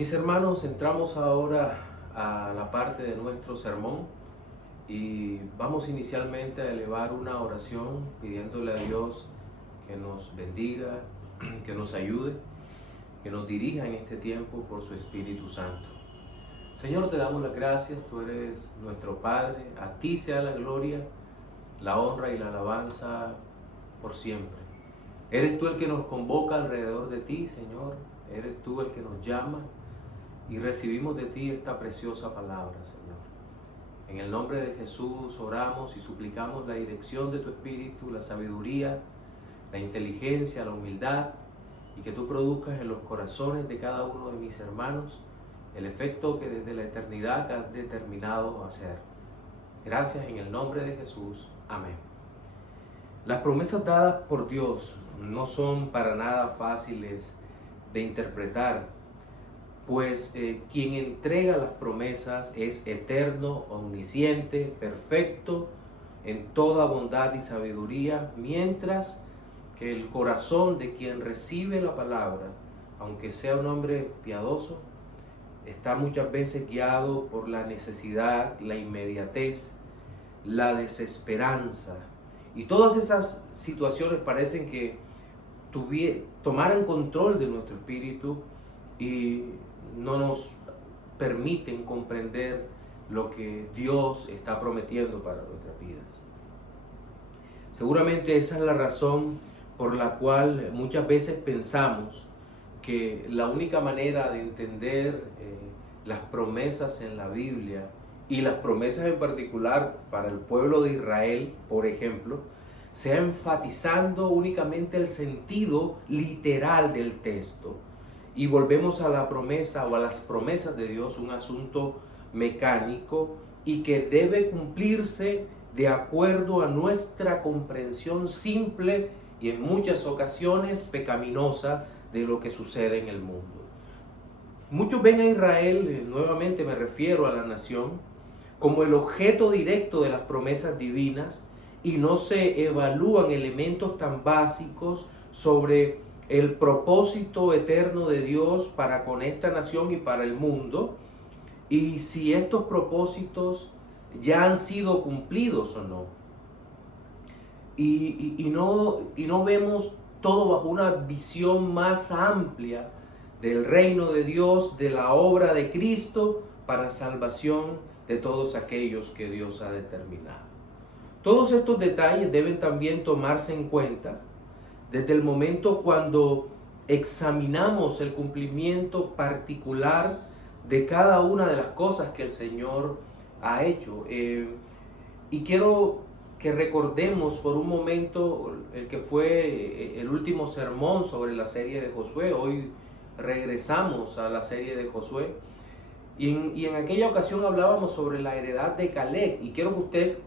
Mis hermanos, entramos ahora a la parte de nuestro sermón y vamos inicialmente a elevar una oración pidiéndole a Dios que nos bendiga, que nos ayude, que nos dirija en este tiempo por su Espíritu Santo. Señor, te damos las gracias, tú eres nuestro Padre, a ti sea la gloria, la honra y la alabanza por siempre. Eres tú el que nos convoca alrededor de ti, Señor, eres tú el que nos llama y recibimos de ti esta preciosa palabra, Señor. En el nombre de Jesús oramos y suplicamos la dirección de tu Espíritu, la sabiduría, la inteligencia, la humildad, y que tú produzcas en los corazones de cada uno de mis hermanos el efecto que desde la eternidad has determinado hacer. Gracias en el nombre de Jesús. Amén. Las promesas dadas por Dios no son para nada fáciles de interpretar, pues quien entrega las promesas es eterno, omnisciente, perfecto, en toda bondad y sabiduría, mientras que el corazón de quien recibe la palabra, aunque sea un hombre piadoso, está muchas veces guiado por la necesidad, la inmediatez, la desesperanza. Y todas esas situaciones parecen que tomaran control de nuestro espíritu y no nos permiten comprender lo que Dios está prometiendo para nuestras vidas. Seguramente esa es la razón por la cual muchas veces pensamos que la única manera de entender las promesas en la Biblia y las promesas en particular para el pueblo de Israel, por ejemplo, sea enfatizando únicamente el sentido literal del texto y volvemos a la promesa o a las promesas de Dios un asunto mecánico y que debe cumplirse de acuerdo a nuestra comprensión simple y en muchas ocasiones pecaminosa de lo que sucede en el mundo. Muchos ven a Israel, nuevamente me refiero a la nación, como el objeto directo de las promesas divinas y no se evalúan elementos tan básicos sobre el propósito eterno de Dios para con esta nación y para el mundo, y si estos propósitos ya han sido cumplidos o no. Y no vemos todo bajo una visión más amplia del reino de Dios, de la obra de Cristo para salvación de todos aquellos que Dios ha determinado. Todos estos detalles deben también tomarse en cuenta desde el momento cuando examinamos el cumplimiento particular de cada una de las cosas que el Señor ha hecho. Y quiero que recordemos por un momento el que fue el último sermón sobre la serie de Josué. Hoy regresamos a la serie de Josué. Y en aquella ocasión hablábamos sobre la heredad de Caleb. Y quiero que usted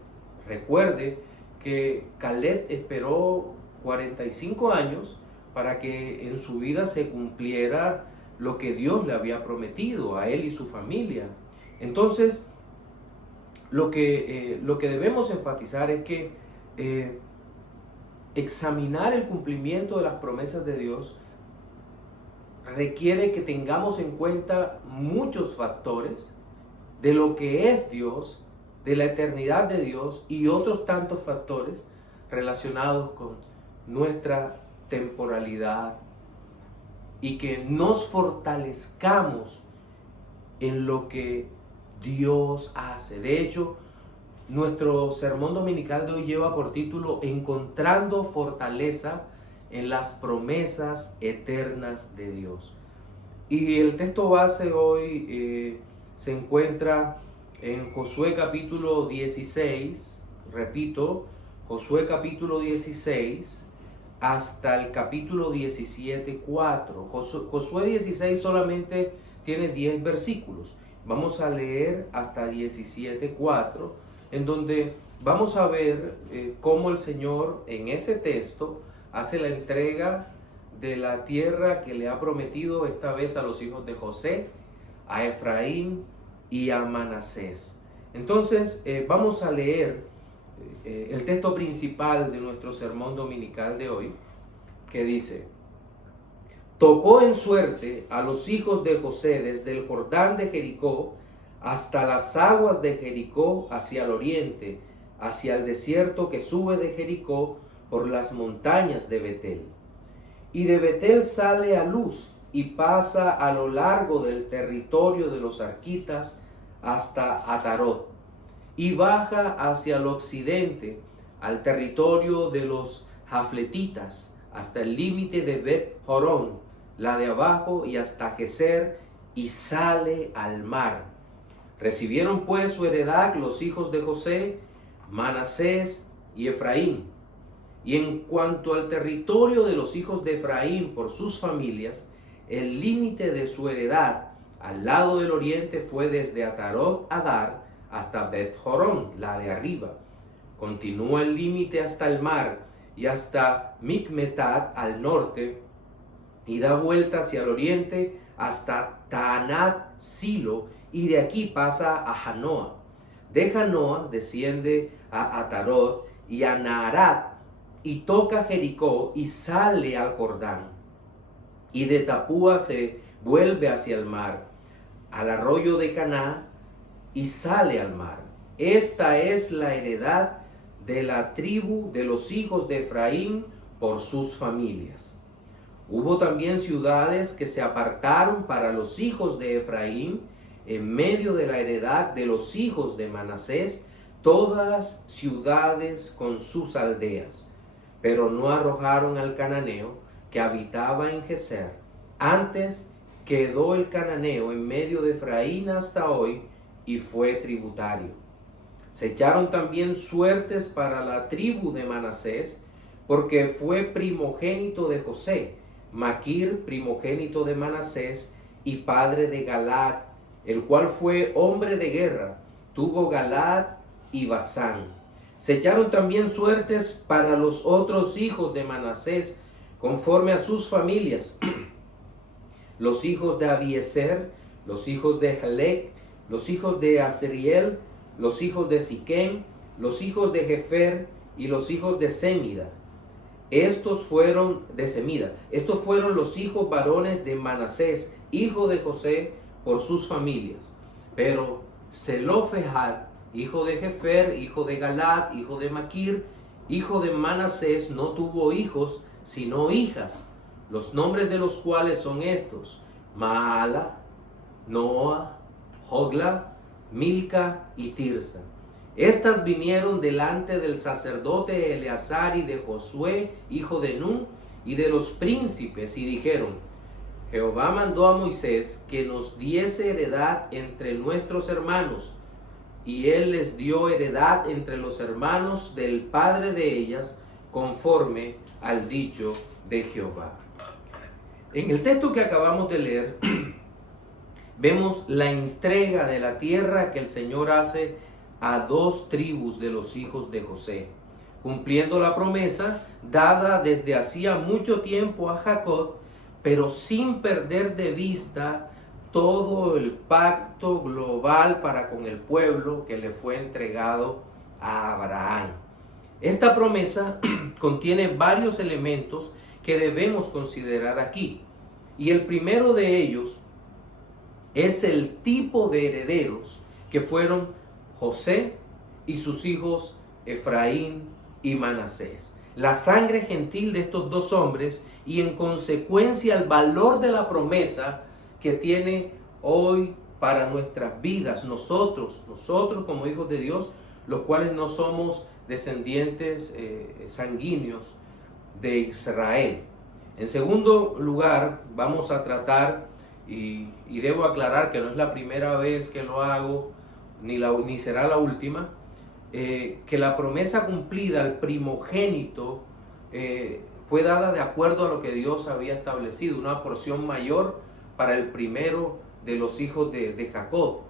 recuerde que Caleb esperó 45 años para que en su vida se cumpliera lo que Dios le había prometido a él y su familia. Entonces, lo que debemos enfatizar es que examinar el cumplimiento de las promesas de Dios requiere que tengamos en cuenta muchos factores de lo que es Dios, de la eternidad de Dios y otros tantos factores relacionados con nuestra temporalidad y que nos fortalezcamos en lo que Dios hace. De hecho, nuestro sermón dominical de hoy lleva por título Encontrando fortaleza en las promesas eternas de Dios. Y el texto base hoy se encuentra en Josué capítulo 16, repito, Josué capítulo 16 hasta el capítulo 17:4. Josué 16 solamente tiene 10 versículos. Vamos a leer hasta 17:4, en donde vamos a ver cómo el Señor en ese texto hace la entrega de la tierra que le ha prometido esta vez a los hijos de José, a Efraín y a Manasés. Entonces vamos a leer el texto principal de nuestro sermón dominical de hoy, que dice: tocó en suerte a los hijos de José desde el Jordán de Jericó hasta las aguas de Jericó hacia el oriente, hacia el desierto que sube de Jericó por las montañas de Betel. Y de Betel sale a Luz y pasa a lo largo del territorio de los arquitas hasta Atarot, y baja hacia el occidente al territorio de los jafletitas hasta el límite de Bet Jorón, la de abajo, y hasta Geser, y sale al mar. Recibieron pues su heredad los hijos de José, Manasés y Efraín. Y en cuanto al territorio de los hijos de Efraín por sus familias, el límite de su heredad al lado del oriente fue desde Atarot Adar hasta Bet Jorón, la de arriba. Continúa el límite hasta el mar y hasta Micmetat al norte, y da vuelta hacia el oriente hasta Taanat Silo, y de aquí pasa a Janoa. De Janoa desciende a Atarot y a Naarat, y toca Jericó y sale al Jordán. Y de Tapúa se vuelve hacia el mar, al arroyo de Caná, y sale al mar. Esta es la heredad de la tribu de los hijos de Efraín por sus familias. Hubo también ciudades que se apartaron para los hijos de Efraín en medio de la heredad de los hijos de Manasés, todas ciudades con sus aldeas, pero no arrojaron al cananeo que habitaba en Geser. Antes quedó el cananeo en medio de Efraín hasta hoy y fue tributario. Se echaron también suertes para la tribu de Manasés, porque fue primogénito de José, Maquir, primogénito de Manasés y padre de Galaad, el cual fue hombre de guerra, tuvo Galaad y Basán. Se echaron también suertes para los otros hijos de Manasés, conforme a sus familias, los hijos de Abiezer, los hijos de Jalec, los hijos de Asriel, los hijos de Siquem, los hijos de Jefer y los hijos de Semida. Estos fueron los hijos varones de Manasés, hijo de José, por sus familias. Pero Zelofehad, hijo de Jefer, hijo de Galaad, hijo de Maquir, hijo de Manasés, no tuvo hijos, sino hijas, los nombres de los cuales son estos: Maala, Noa, Hogla, Milca y Tirsa. Estas vinieron delante del sacerdote Eleazar y de Josué, hijo de Nun, y de los príncipes, y dijeron: Jehová mandó a Moisés que nos diese heredad entre nuestros hermanos, y él les dio heredad entre los hermanos del padre de ellas, conforme al dicho de Jehová. En el texto que acabamos de leer, vemos la entrega de la tierra que el Señor hace a dos tribus de los hijos de José, cumpliendo la promesa dada desde hacía mucho tiempo a Jacob, pero sin perder de vista todo el pacto global para con el pueblo que le fue entregado a Abraham. Esta promesa contiene varios elementos que debemos considerar aquí, y el primero de ellos es el tipo de herederos que fueron José y sus hijos Efraín y Manasés. La sangre gentil de estos dos hombres, y en consecuencia el valor de la promesa que tiene hoy para nuestras vidas, nosotros como hijos de Dios, los cuales no somos descendientes sanguíneos de Israel. En segundo lugar, vamos a tratar, y debo aclarar que no es la primera vez que lo hago, ni será la última, que la promesa cumplida al primogénito fue dada de acuerdo a lo que Dios había establecido, una porción mayor para el primero de los hijos de Jacob.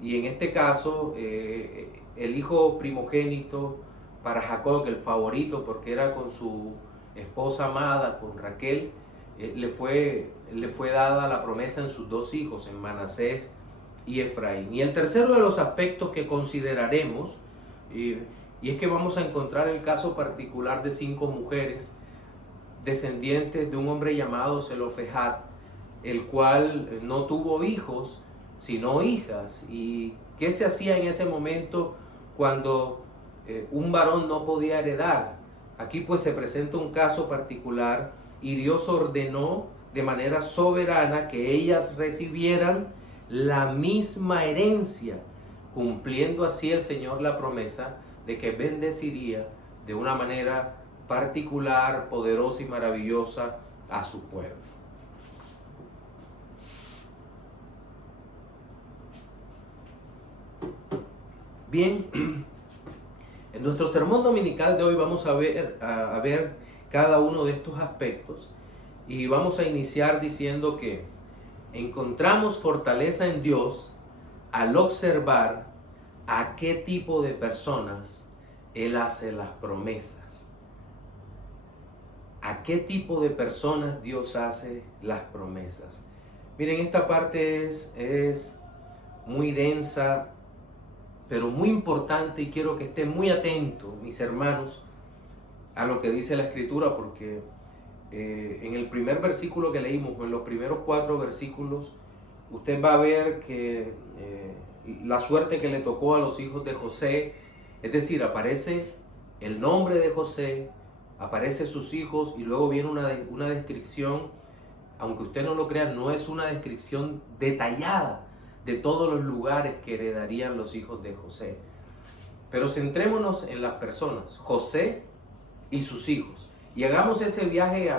Y en este caso, el hijo primogénito para Jacob, el favorito, porque era con su esposa amada, con Raquel, le fue dada la promesa en sus dos hijos, en Manasés y Efraín. Y el tercero de los aspectos que consideraremos, y es que vamos a encontrar el caso particular de 5 mujeres descendientes de un hombre llamado Zelofehad, el cual no tuvo hijos, sino hijas. ¿Y qué se hacía en ese momento cuando un varón no podía heredar? Aquí pues se presenta un caso particular y Dios ordenó de manera soberana que ellas recibieran la misma herencia, cumpliendo así el Señor la promesa de que bendeciría de una manera particular, poderosa y maravillosa a su pueblo. Bien, en nuestro sermón dominical de hoy vamos a ver cada uno de estos aspectos y vamos a iniciar diciendo que encontramos fortaleza en Dios al observar a qué tipo de personas Él hace las promesas. ¿A qué tipo de personas Dios hace las promesas? Miren, esta parte es muy densa, pero muy importante, y quiero que estén muy atentos, mis hermanos, a lo que dice la Escritura, porque en el primer versículo que leímos, o en los primeros 4 versículos, usted va a ver que la suerte que le tocó a los hijos de José, es decir, aparece el nombre de José, aparece sus hijos, y luego viene una descripción, aunque usted no lo crea, no es una descripción detallada de todos los lugares que heredarían los hijos de José. Pero centrémonos en las personas, José y sus hijos, y hagamos ese viaje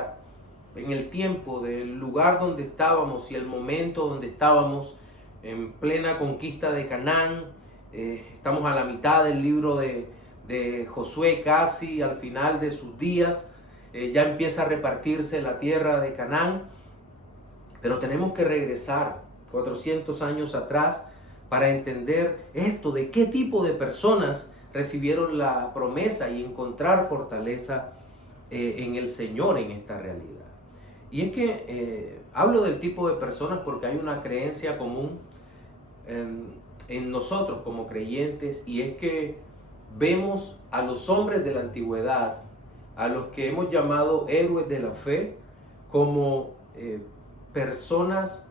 en el tiempo del lugar donde estábamos y el momento donde estábamos en plena conquista de Canaán. Estamos a la mitad del libro de Josué, casi al final de sus días. Ya empieza a repartirse la tierra de Canaán, pero tenemos que regresar 400 años atrás para entender esto, de qué tipo de personas recibieron la promesa y encontrar fortaleza en el Señor en esta realidad. Y es que hablo del tipo de personas porque hay una creencia común en nosotros como creyentes, y es que vemos a los hombres de la antigüedad, a los que hemos llamado héroes de la fe, como personas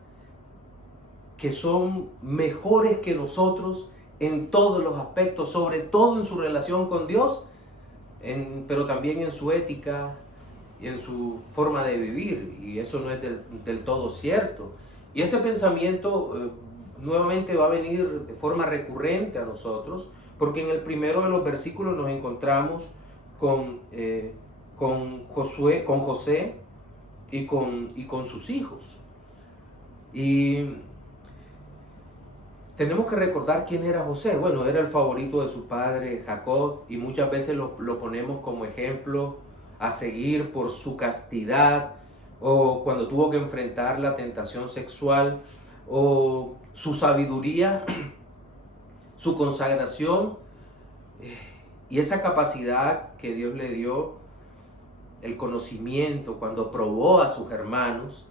que son mejores que nosotros en todos los aspectos, sobre todo en su relación con Dios, pero también en su ética y en su forma de vivir, y eso no es del todo cierto. Y este pensamiento nuevamente va a venir de forma recurrente a nosotros, porque en el primero de los versículos nos encontramos con José y con sus hijos. Y tenemos que recordar quién era José. Bueno, era el favorito de su padre Jacob, y muchas veces lo ponemos como ejemplo a seguir por su castidad, o cuando tuvo que enfrentar la tentación sexual, o su sabiduría, su consagración y esa capacidad que Dios le dio, el conocimiento, cuando probó a sus hermanos,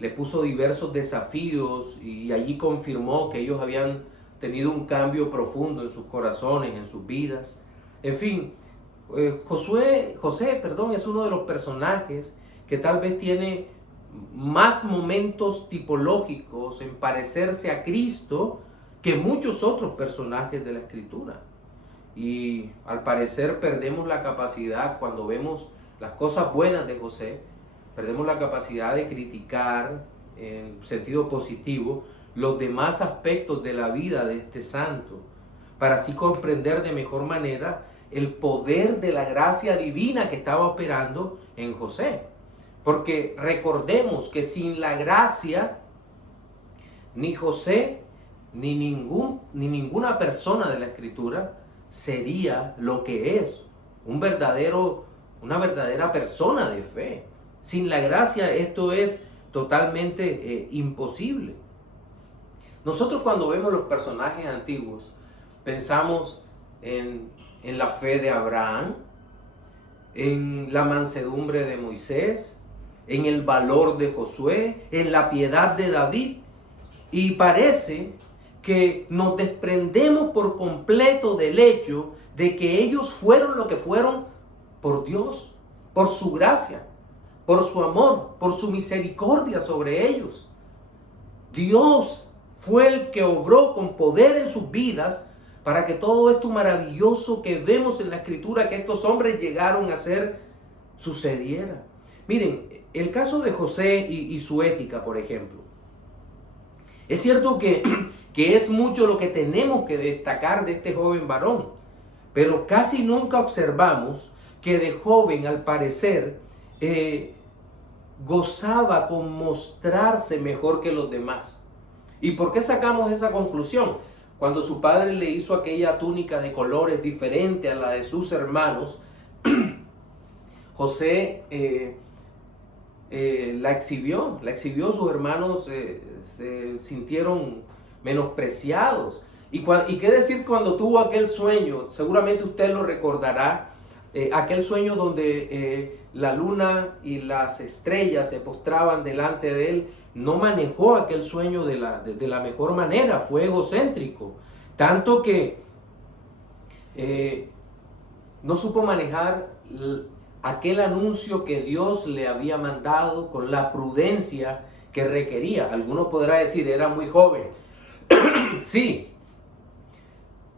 le puso diversos desafíos y allí confirmó que ellos habían tenido un cambio profundo en sus corazones, en sus vidas. En fin, José, es uno de los personajes que tal vez tiene más momentos tipológicos en parecerse a Cristo que muchos otros personajes de la Escritura. Y al parecer perdemos la capacidad, cuando vemos las cosas buenas de José, perdemos la capacidad de criticar en sentido positivo los demás aspectos de la vida de este santo, para así comprender de mejor manera el poder de la gracia divina que estaba operando en José. Porque recordemos que sin la gracia, ni José ni ninguna persona de la Escritura sería lo que es, una verdadera persona de fe. Sin la gracia esto es totalmente imposible. Nosotros cuando vemos los personajes antiguos pensamos en la fe de Abraham, en la mansedumbre de Moisés, en el valor de Josué, en la piedad de David, y parece que nos desprendemos por completo del hecho de que ellos fueron lo que fueron por Dios, por su gracia. por su amor, por su misericordia sobre ellos. Dios fue el que obró con poder en sus vidas para que todo esto maravilloso que vemos en la Escritura, que estos hombres llegaron a ser, sucediera. Miren, el caso de José y su ética, por ejemplo. Es cierto que es mucho lo que tenemos que destacar de este joven varón, pero casi nunca observamos que de joven, al parecer, gozaba con mostrarse mejor que los demás. ¿Y por qué sacamos esa conclusión? Cuando su padre le hizo aquella túnica de colores diferente a la de sus hermanos, José la exhibió, sus hermanos se sintieron menospreciados. ¿Y qué decir cuando tuvo aquel sueño? Seguramente usted lo recordará, aquel sueño donde la luna y las estrellas se postraban delante de él. No manejó aquel sueño de la mejor manera, fue egocéntrico, tanto que no supo manejar aquel anuncio que Dios le había mandado con la prudencia que requería. Alguno podrá decir, era muy joven. Sí,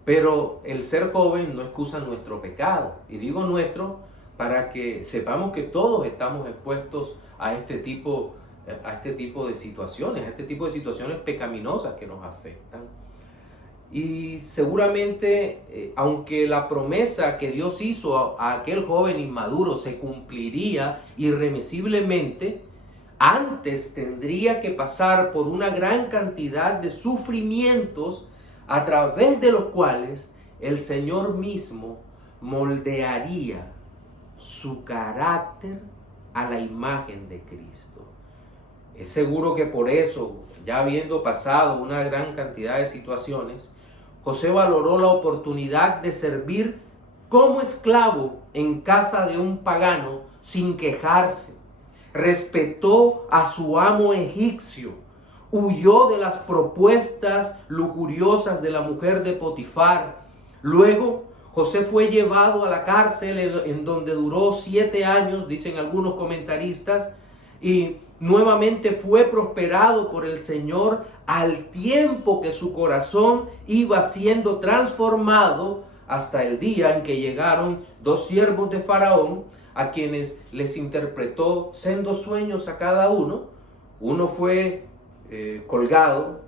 pero el ser joven no excusa nuestro pecado. Y digo nuestro para que sepamos que todos estamos expuestos a este tipo de situaciones, pecaminosas que nos afectan. Y seguramente, aunque la promesa que Dios hizo a aquel joven inmaduro se cumpliría irremisiblemente, antes tendría que pasar por una gran cantidad de sufrimientos a través de los cuales el Señor mismo moldearía su carácter a la imagen de Cristo. Es seguro que por eso, ya habiendo pasado una gran cantidad de situaciones, José valoró la oportunidad de servir como esclavo en casa de un pagano sin quejarse. Respetó a su amo egipcio, huyó de las propuestas lujuriosas de la mujer de Potifar. Luego, José fue llevado a la cárcel en donde duró 7 años, dicen algunos comentaristas, y nuevamente fue prosperado por el Señor al tiempo que su corazón iba siendo transformado, hasta el día en que llegaron 2 siervos de Faraón, a quienes les interpretó sendos sueños a cada uno. Uno fue colgado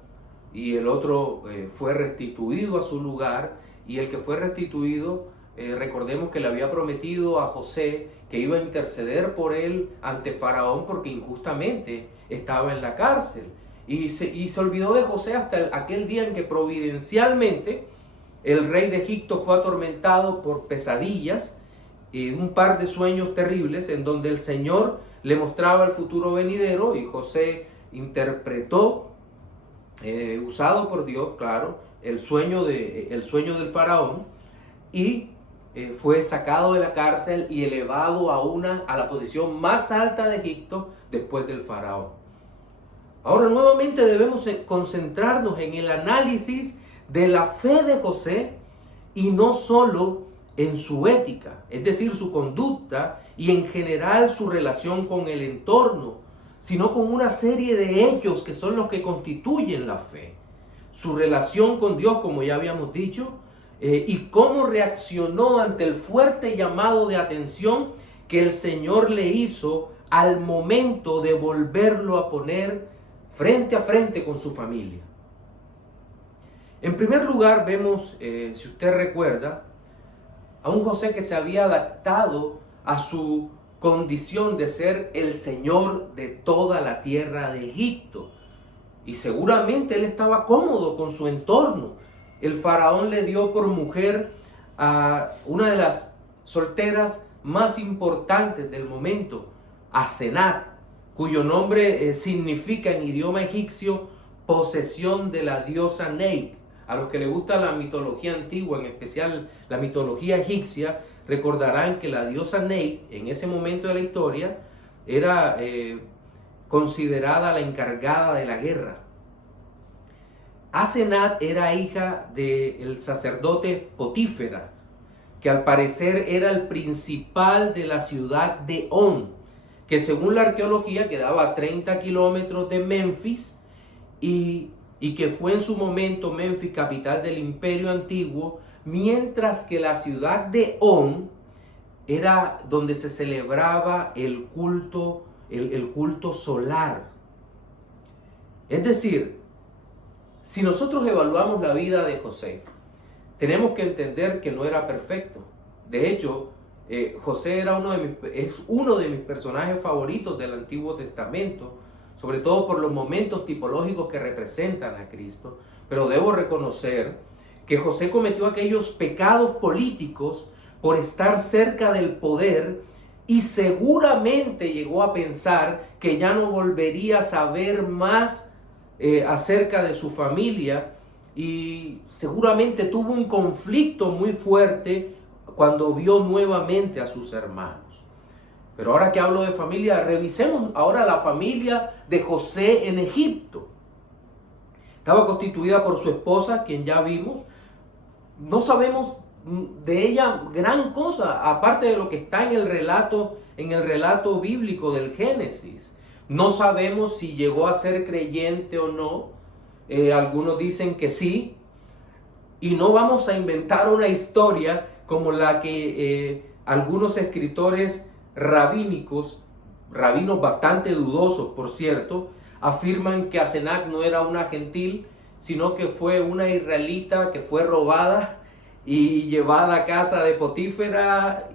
y el otro fue restituido a su lugar, y el que fue restituido, recordemos que le había prometido a José que iba a interceder por él ante Faraón porque injustamente estaba en la cárcel. Y se olvidó de José hasta aquel día en que providencialmente el rey de Egipto fue atormentado por pesadillas, un par de sueños terribles en donde el Señor le mostraba el futuro venidero, y José interpretó, usado por Dios, claro, el sueño del faraón, y fue sacado de la cárcel y elevado a la posición más alta de Egipto después del faraón. Ahora nuevamente debemos concentrarnos en el análisis de la fe de José, y no solo en su ética, es decir, su conducta y en general su relación con el entorno, sino con una serie de hechos que son los que constituyen la fe. Su relación con Dios, como ya habíamos dicho, y cómo reaccionó ante el fuerte llamado de atención que el Señor le hizo al momento de volverlo a poner frente a frente con su familia. En primer lugar, vemos, si usted recuerda, a un José que se había adaptado a su condición de ser el señor de toda la tierra de Egipto. Y seguramente él estaba cómodo con su entorno. El faraón le dio por mujer a una de las solteras más importantes del momento, Asenat, cuyo nombre significa en idioma egipcio posesión de la diosa Neith. A los que les gusta la mitología antigua, en especial la mitología egipcia, recordarán que la diosa Neith en ese momento de la historia era considerada la encargada de la guerra. Asenat era hija del sacerdote Potífera, que al parecer era el principal de la ciudad de On, que según la arqueología quedaba a 30 kilómetros de Memphis y que fue en su momento Memphis capital del Imperio Antiguo, mientras que la ciudad de On era donde se celebraba el culto solar. Es decir, si nosotros evaluamos la vida de José, tenemos que entender que no era perfecto. De hecho, José es uno de mis personajes favoritos del Antiguo Testamento, sobre todo por los momentos tipológicos que representan a Cristo. Pero debo reconocer que José cometió aquellos pecados políticos por estar cerca del poder y seguramente llegó a pensar que ya no volvería a saber más acerca de su familia, y seguramente tuvo un conflicto muy fuerte cuando vio nuevamente a sus hermanos. Pero ahora que hablo de familia, revisemos ahora la familia de José en Egipto. Estaba constituida por su esposa, quien ya vimos. No sabemos de ella gran cosa, aparte de lo que está en el relato bíblico del Génesis. No sabemos si llegó a ser creyente o no. Algunos dicen que sí. Y no vamos a inventar una historia como la que algunos escritores rabinos bastante dudosos, por cierto, afirman que Asenath no era una gentil, sino que fue una israelita que fue robada y llevada a casa de Potífera,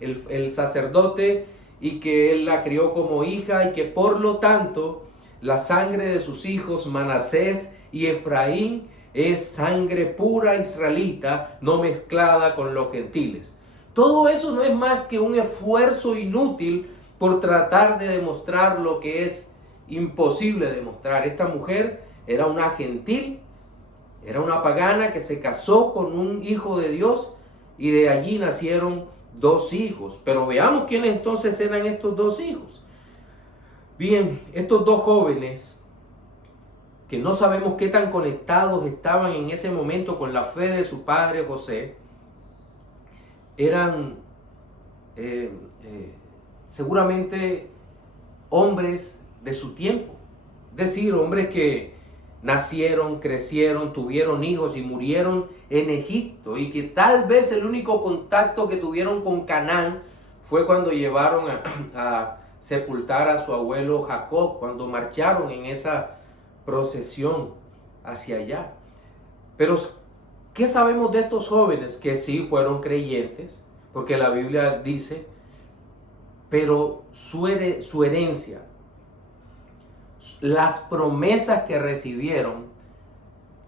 el sacerdote, y que él la crió como hija, y que por lo tanto la sangre de sus hijos Manasés y Efraín es sangre pura israelita, no mezclada con los gentiles. Todo eso no es más que un esfuerzo inútil por tratar de demostrar lo que es imposible demostrar. Esta mujer era una gentil, era una pagana que se casó con un hijo de Dios, y de allí nacieron 2 hijos. Pero veamos quiénes entonces eran estos 2 hijos. Bien, estos 2 jóvenes, que no sabemos qué tan conectados estaban en ese momento con la fe de su padre José, eran seguramente hombres de su tiempo. Es decir, hombres que nacieron, crecieron, tuvieron hijos y murieron en Egipto, y que tal vez el único contacto que tuvieron con Canaán fue cuando llevaron a sepultar a su abuelo Jacob, cuando marcharon en esa procesión hacia allá. Pero ¿qué sabemos de estos jóvenes? Que sí fueron creyentes, porque la Biblia dice, pero su herencia, las promesas que recibieron,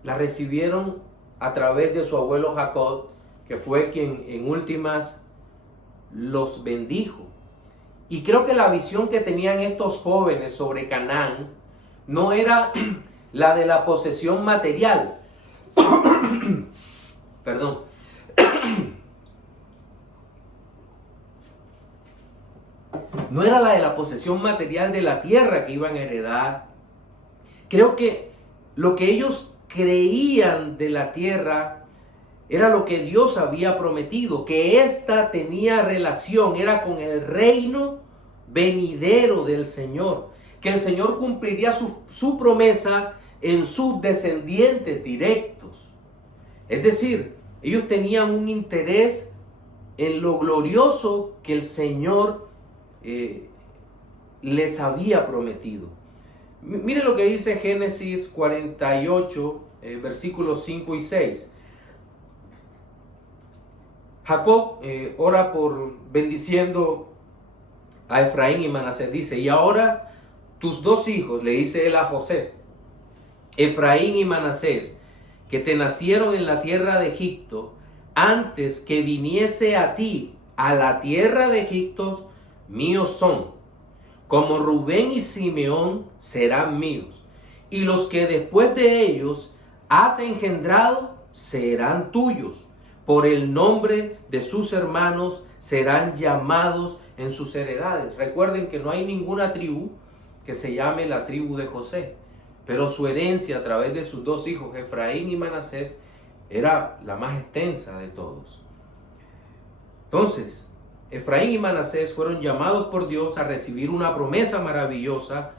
las recibieron a través de su abuelo Jacob, que fue quien en últimas los bendijo. Y creo que la visión que tenían estos jóvenes sobre Canaán no era la de la posesión material. Perdón. No era la de la posesión material de la tierra que iban a heredar. Creo que lo que ellos creían de la tierra era lo que Dios había prometido, que ésta tenía relación, era con el reino venidero del Señor, que el Señor cumpliría su promesa en sus descendientes directos. Es decir, ellos tenían un interés en lo glorioso que el Señor les había prometido. Mire lo que dice Génesis 48, versículos 5 y 6. Jacob ora por bendiciendo a Efraín y Manasés. Dice, y ahora tus 2 hijos, le dice él a José, Efraín y Manasés, que te nacieron en la tierra de Egipto, antes que viniese a ti a la tierra de Egipto, míos son, como Rubén y Simeón serán míos, y los que después de ellos has engendrado serán tuyos, por el nombre de sus hermanos serán llamados en sus heredades. Recuerden que no hay ninguna tribu que se llame la tribu de José, pero su herencia a través de sus 2 hijos, Efraín y Manasés, era la más extensa de todos. Entonces, Efraín y Manasés fueron llamados por Dios a recibir una promesa maravillosa,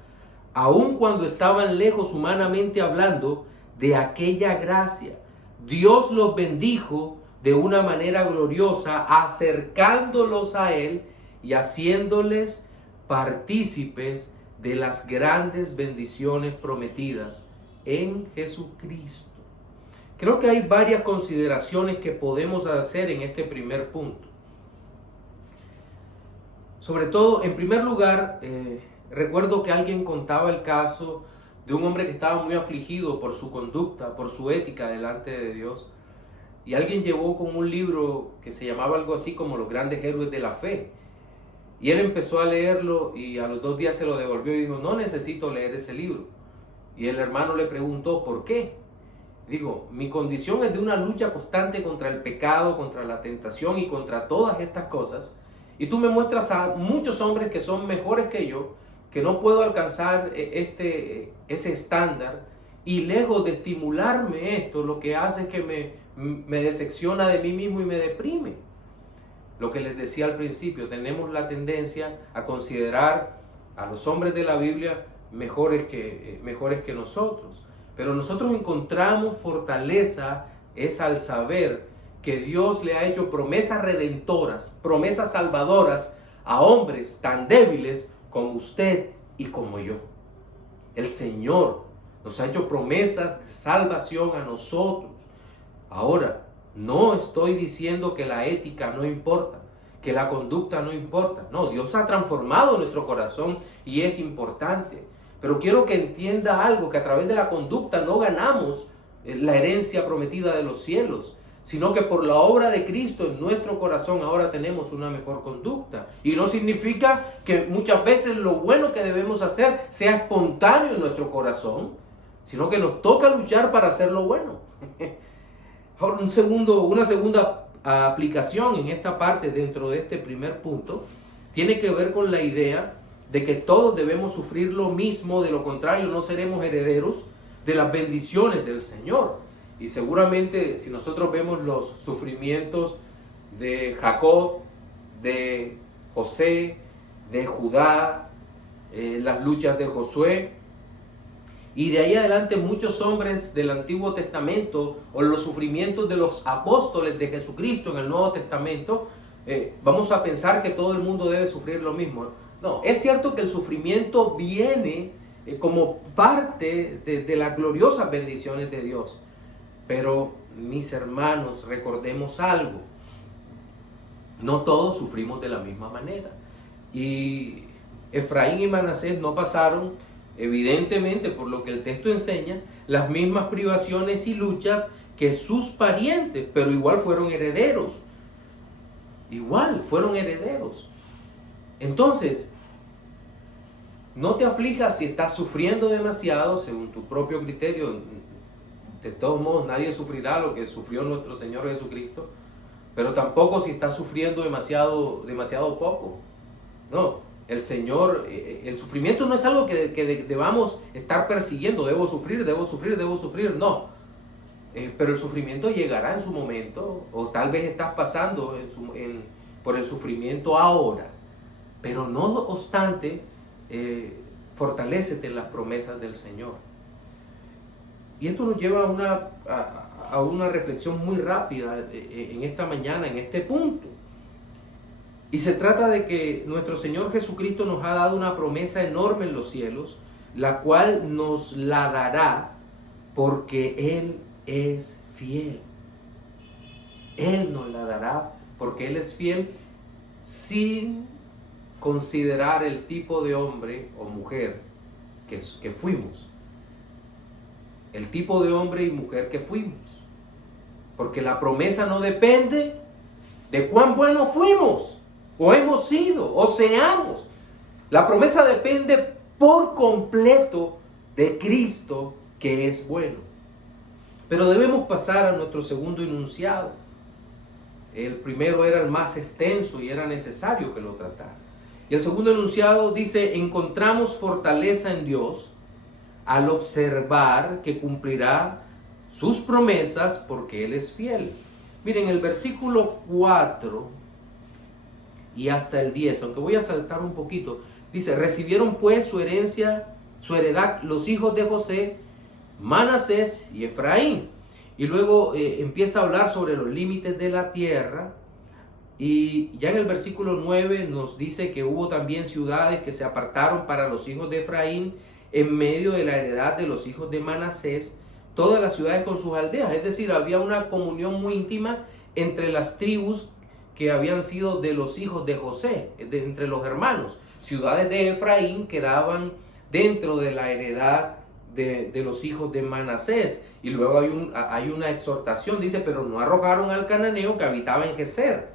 aun cuando estaban lejos humanamente hablando de aquella gracia. Dios los bendijo de una manera gloriosa, acercándolos a Él y haciéndoles partícipes de las grandes bendiciones prometidas en Jesucristo. Creo que hay varias consideraciones que podemos hacer en este primer punto. Sobre todo, en primer lugar, recuerdo que alguien contaba el caso de un hombre que estaba muy afligido por su conducta, por su ética delante de Dios. Y alguien llevó con un libro que se llamaba algo así como Los grandes héroes de la fe. Y él empezó a leerlo y a los 2 días se lo devolvió y dijo, no necesito leer ese libro. Y el hermano le preguntó, ¿por qué? Dijo, mi condición es de una lucha constante contra el pecado, contra la tentación y contra todas estas cosas. Y tú me muestras a muchos hombres que son mejores que yo, que no puedo alcanzar ese estándar. Y lejos de estimularme esto, lo que hace es que me decepciona de mí mismo y me deprime. Lo que les decía al principio, tenemos la tendencia a considerar a los hombres de la Biblia mejores que nosotros. Pero nosotros encontramos fortaleza es al saber que Dios le ha hecho promesas redentoras, promesas salvadoras a hombres tan débiles como usted y como yo. El Señor nos ha hecho promesas de salvación a nosotros. Ahora, no estoy diciendo que la ética no importa, que la conducta no importa. No, Dios ha transformado nuestro corazón y es importante. Pero quiero que entienda algo, que a través de la conducta no ganamos la herencia prometida de los cielos, sino que por la obra de Cristo en nuestro corazón ahora tenemos una mejor conducta. Y no significa que muchas veces lo bueno que debemos hacer sea espontáneo en nuestro corazón, sino que nos toca luchar para hacer lo bueno. Ahora, una segunda aplicación en esta parte dentro de este primer punto tiene que ver con la idea de que todos debemos sufrir lo mismo, de lo contrario no seremos herederos de las bendiciones del Señor. Y seguramente si nosotros vemos los sufrimientos de Jacob, de José, de Judá, las luchas de Josué, y de ahí adelante muchos hombres del Antiguo Testamento, o los sufrimientos de los apóstoles de Jesucristo en el Nuevo Testamento, vamos a pensar que todo el mundo debe sufrir lo mismo. No, es cierto que el sufrimiento viene como parte de las gloriosas bendiciones de Dios. Pero, mis hermanos, recordemos algo. No todos sufrimos de la misma manera. Y Efraín y Manasés no pasaron, evidentemente, por lo que el texto enseña, las mismas privaciones y luchas que sus parientes, pero igual fueron herederos. Igual fueron herederos. Entonces, no te aflijas si estás sufriendo demasiado según tu propio criterio. De todos modos, nadie sufrirá lo que sufrió nuestro Señor Jesucristo, pero tampoco si estás sufriendo demasiado poco. No, el Señor, el sufrimiento no es algo que debamos estar persiguiendo. Debo sufrir, no. Pero el sufrimiento llegará en su momento, o tal vez estás pasando por el sufrimiento ahora. Pero no obstante, fortalécete en las promesas del Señor. Y esto nos lleva a una reflexión muy rápida en esta mañana, en este punto. Y se trata de que nuestro Señor Jesucristo nos ha dado una promesa enorme en los cielos, la cual nos la dará porque Él es fiel. Él nos la dará porque Él es fiel sin considerar el tipo de hombre o mujer que fuimos. El tipo de hombre y mujer que fuimos. Porque la promesa no depende de cuán buenos fuimos, o hemos sido, o seamos. La promesa depende por completo de Cristo, que es bueno. Pero debemos pasar a nuestro segundo enunciado. El primero era el más extenso y era necesario que lo tratara. Y el segundo enunciado dice: encontramos fortaleza en Dios al observar que cumplirá sus promesas porque Él es fiel. Miren, el versículo 4 y hasta el 10, aunque voy a saltar un poquito. Dice, recibieron pues su heredad, los hijos de José, Manasés y Efraín. Y luego empieza a hablar sobre los límites de la tierra. Y ya en el versículo 9 nos dice que hubo también ciudades que se apartaron para los hijos de Efraín en medio de la heredad de los hijos de Manasés, todas las ciudades con sus aldeas. Es decir, había una comunión muy íntima entre las tribus que habían sido de los hijos de José, entre los hermanos. Ciudades de Efraín quedaban dentro de la heredad de los hijos de Manasés. Y luego hay una exhortación, dice, pero no arrojaron al cananeo que habitaba en Geser.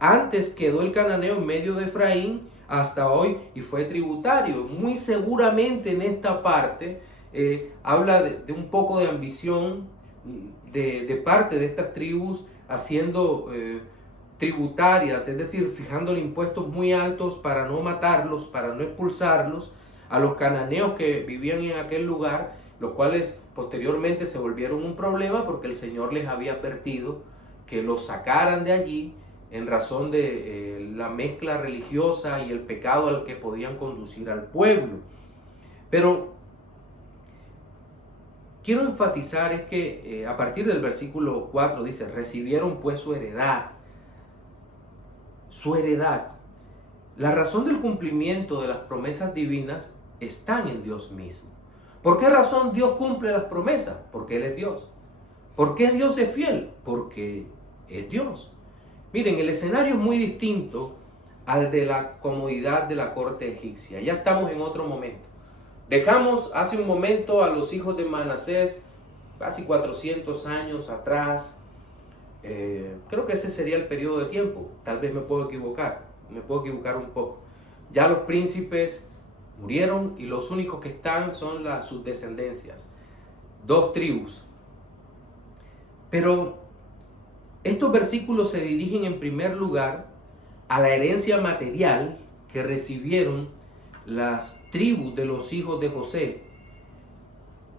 Antes quedó el cananeo en medio de Efraín hasta hoy y fue tributario. Muy seguramente en esta parte habla de un poco de ambición de parte de estas tribus haciendo tributarias, es decir, fijándole impuestos muy altos para no matarlos, para no expulsarlos a los cananeos que vivían en aquel lugar, los cuales posteriormente se volvieron un problema porque el Señor les había advertido que los sacaran de allí en razón de la mezcla religiosa y el pecado al que podían conducir al pueblo. Pero quiero enfatizar es que a partir del versículo 4 dice, recibieron pues su heredad. Su heredad. La razón del cumplimiento de las promesas divinas están en Dios mismo. ¿Por qué razón Dios cumple las promesas? Porque Él es Dios. ¿Por qué Dios es fiel? Porque es Dios. Miren, el escenario es muy distinto al de la comodidad de la corte egipcia. Ya estamos en otro momento. Dejamos hace un momento a los hijos de Manasés, casi 400 años atrás. Creo que ese sería el periodo de tiempo. Tal vez me puedo equivocar un poco. Ya los príncipes murieron y los únicos que están son sus descendencias. 2 tribus. Pero estos versículos se dirigen en primer lugar a la herencia material que recibieron las tribus de los hijos de José,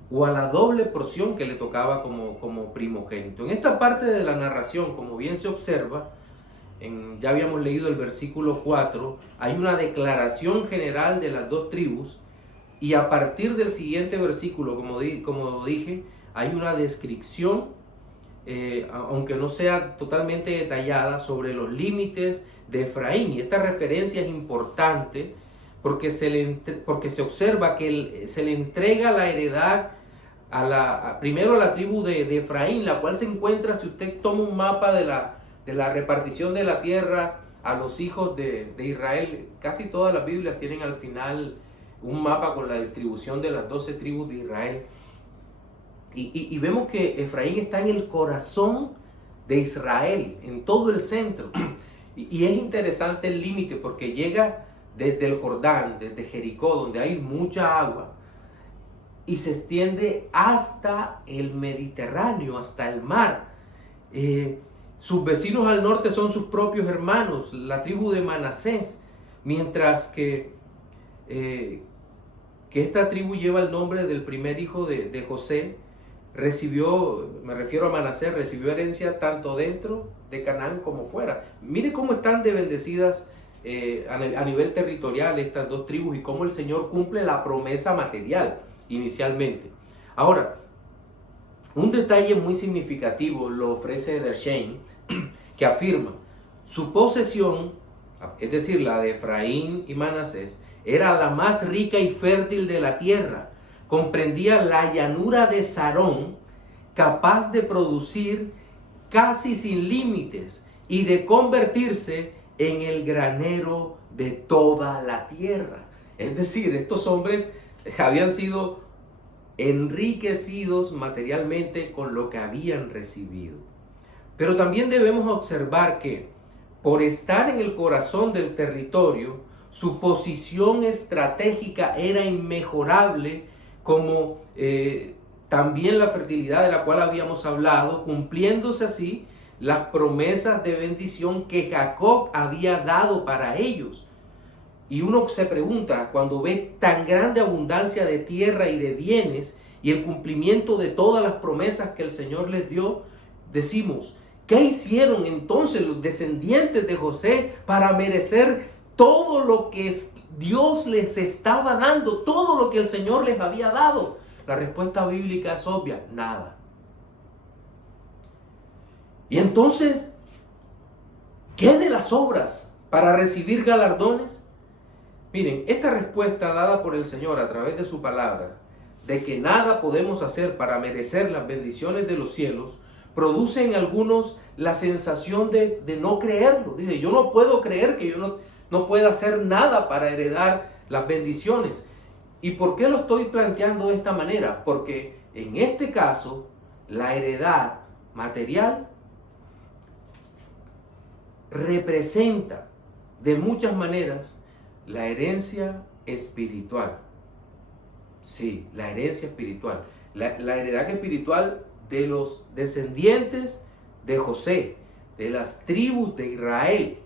o a la doble porción que le tocaba como primogénito. En esta parte de la narración, como bien se observa, ya habíamos leído el versículo 4, hay una declaración general de las 2 tribus, y a partir del siguiente versículo, como dije, hay una descripción, aunque no sea totalmente detallada, sobre los límites de Efraín. Y esta referencia es importante porque se observa que se le entrega la heredad primero a la tribu de Efraín, la cual se encuentra, si usted toma un mapa de la repartición de la tierra a los hijos de Israel, casi todas las Biblias tienen al final un mapa con la distribución de las 12 tribus de Israel. Y vemos que Efraín está en el corazón de Israel, en todo el centro. Y es interesante el límite porque llega desde el Jordán, desde Jericó, donde hay mucha agua, y se extiende hasta el Mediterráneo, hasta el mar. Sus vecinos al norte son sus propios hermanos, la tribu de Manasés, mientras que esta tribu lleva el nombre del primer hijo de José. Me refiero a Manasés, recibió herencia tanto dentro de Canaán como fuera. Mire cómo están de bendecidas a nivel territorial estas 2 tribus y cómo el Señor cumple la promesa material inicialmente. Ahora, un detalle muy significativo lo ofrece Edersheim, que afirma su posesión, es decir, la de Efraín y Manasés, era la más rica y fértil de la tierra. Comprendía la llanura de Sarón, capaz de producir casi sin límites y de convertirse en el granero de toda la tierra. Es decir, estos hombres habían sido enriquecidos materialmente con lo que habían recibido. Pero también debemos observar que por estar en el corazón del territorio, su posición estratégica era inmejorable, como también la fertilidad de la cual habíamos hablado, cumpliéndose así las promesas de bendición que Jacob había dado para ellos. Y uno se pregunta, cuando ve tan grande abundancia de tierra y de bienes y el cumplimiento de todas las promesas que el Señor les dio, decimos, ¿Qué hicieron entonces los descendientes de José para merecer todo lo que Dios les estaba dando, todo lo que el Señor les había dado? La respuesta bíblica es obvia: nada. Y entonces, ¿qué de las obras para recibir galardones? Miren, esta respuesta dada por el Señor a través de su palabra, de que nada podemos hacer para merecer las bendiciones de los cielos, produce en algunos la sensación de no creerlo. Dice, yo no puedo creer que yo no pueda hacer nada para heredar las bendiciones. ¿Y por qué lo estoy planteando de esta manera? Porque en este caso, la heredad material representa de muchas maneras la herencia espiritual. Sí, la herencia espiritual. La heredad espiritual de los descendientes de José, de las tribus de Israel.